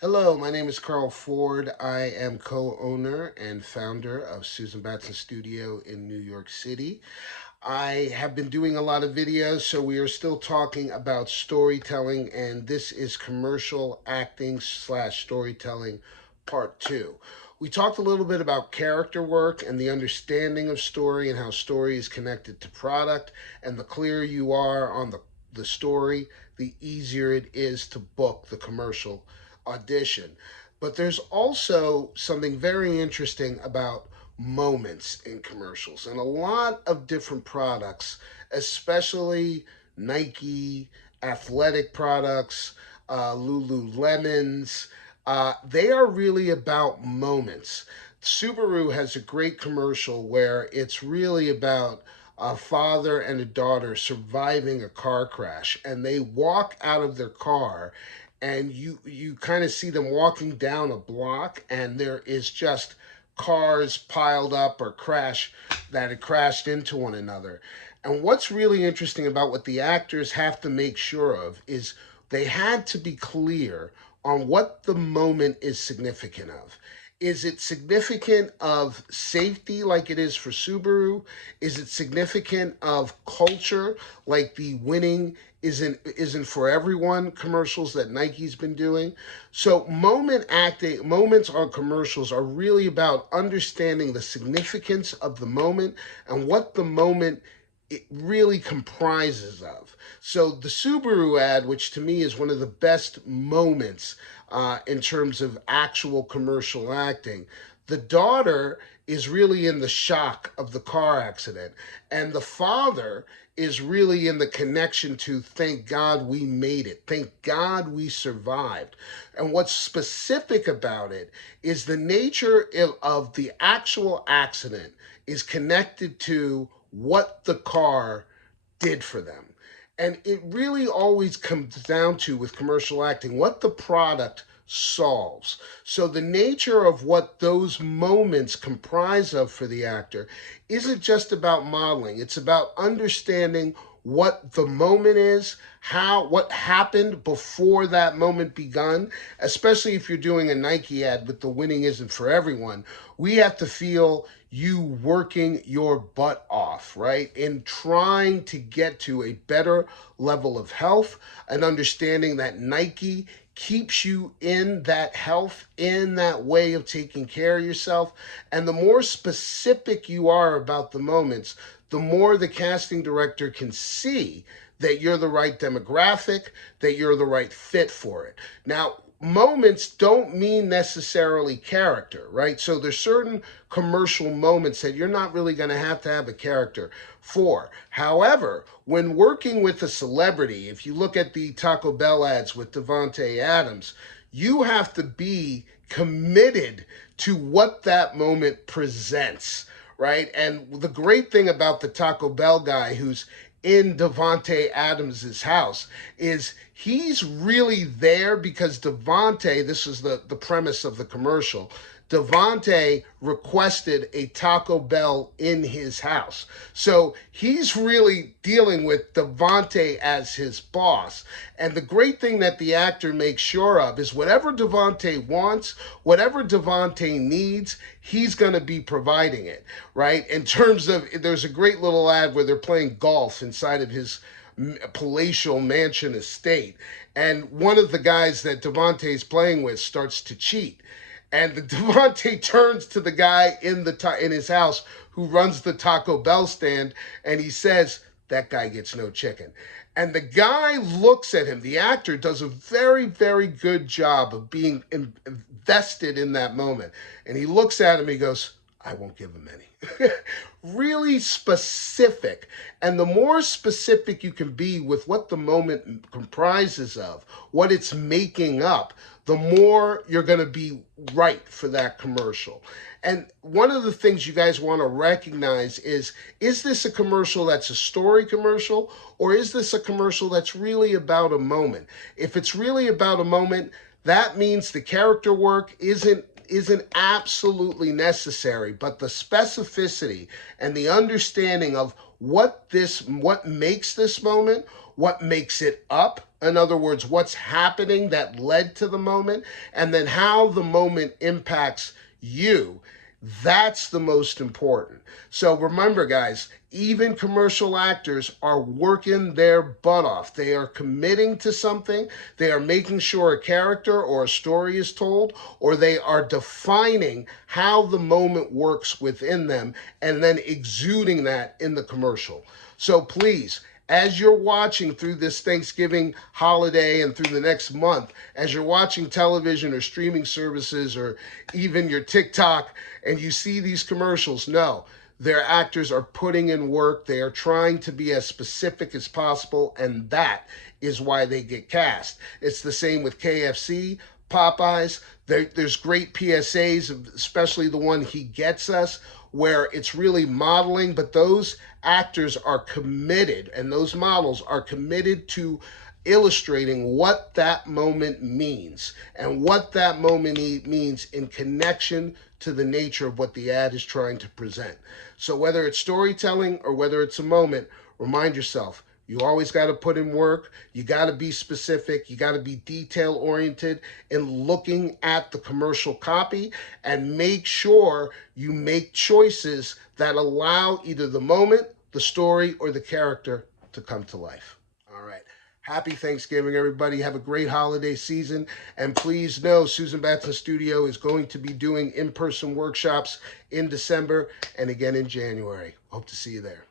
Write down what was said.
Hello, my name is Carl Ford. I am co-owner and founder of Susan Batson Studio in New York City. I have been doing a lot of videos, so we are still talking about storytelling, and this is commercial acting slash storytelling part two. We talked a little bit about character work and the understanding of story and how story is connected to product. And the clearer you are on the story, the easier it is to book the commercial audition. But there's also something very interesting about moments in commercials and a lot of different products, especially Nike, athletic products, Lululemons. They are really about moments. Subaru has a great commercial where it's really about a father and a daughter surviving a car crash, and they walk out of their car, and you kind of see them walking down a block, and there is just cars piled up or crash that had crashed into one another. And what's really interesting about what the actors have to make sure of is they had to be clear on what the moment is significant of. Is it significant of safety like it is for Subaru? Is it significant of culture like the winning isn't for everyone commercials that Nike's been doing? So moments on commercials are really about understanding the significance of the moment and what the moment it really comprises of. So the Subaru ad, which to me is one of the best moments in terms of actual commercial acting, the daughter is really in the shock of the car accident, and the father is really in the connection to thank God we made it, thank God we survived. And what's specific about it is the nature of the actual accident is connected to what the car did for them. And it really always comes down to, with commercial acting, what the product solves. So the nature of what those moments comprise of for the actor isn't just about modeling. It's about understanding what the moment is, how what happened before that moment begun, especially if you're doing a Nike ad with the winning isn't for everyone. We have to feel you working your butt off, right? In trying to get to a better level of health and understanding that Nike keeps you in that health, in that way of taking care of yourself. And the more specific you are about the moments, the more the casting director can see that you're the right demographic, that you're the right fit for it. Now, moments don't mean necessarily character, right? So there's certain commercial moments that you're not really going to have a character for. However, when working with a celebrity, if you look at the Taco Bell ads with Devonte Adams, you have to be committed to what that moment presents, right? And the great thing about the Taco Bell guy who's in Devonte Adams's house is he's really there because Devonte, this is the premise of the commercial, Devonte requested a Taco Bell in his house. So he's really dealing with Devonte as his boss. And the great thing that the actor makes sure of is whatever Devonte wants, whatever Devonte needs, he's going to be providing it, right? In terms of, there's a great little ad where they're playing golf inside of his palatial mansion estate. And one of the guys that Devontae's playing with starts to cheat, and the Devontae turns to the guy in his house who runs the Taco Bell stand, and he says, "That guy gets no chicken." And the guy looks at him. The actor does a very, very good job of being invested in that moment. And he looks at him. He goes, "I won't give him any." Really specific. And the more specific you can be with what the moment comprises of, what it's making up, the more you're going to be right for that commercial. And one of the things you guys want to recognize is this a commercial that's a story commercial, or is this a commercial that's really about a moment? If it's really about a moment, that means the character work isn't absolutely necessary, but the specificity and the understanding of what makes this moment, what makes it up. In other words, what's happening that led to the moment, and then how the moment impacts you. That's the most important. So remember, guys, even commercial actors are working their butt off. They are committing to something. They are making sure a character or a story is told, or they are defining how the moment works within them and then exuding that in the commercial. So please, as you're watching through this Thanksgiving holiday and through the next month, as you're watching television or streaming services or even your TikTok, and you see these commercials, no, their actors are putting in work. They are trying to be as specific as possible, and that is why they get cast. It's the same with KFC, Popeyes. There's great PSAs, especially the one He Gets Us, where it's really modeling, but those actors are committed and those models are committed to illustrating what that moment means and what that moment means in connection to the nature of what the ad is trying to present. So whether it's storytelling or whether it's a moment, remind yourself, you always got to put in work. You got to be specific. You got to be detail oriented in looking at the commercial copy, and make sure you make choices that allow either the moment, the story, or the character to come to life. All right. Happy Thanksgiving, everybody. Have a great holiday season. And please know Susan Batson Studio is going to be doing in-person workshops in December and again in January. Hope to see you there.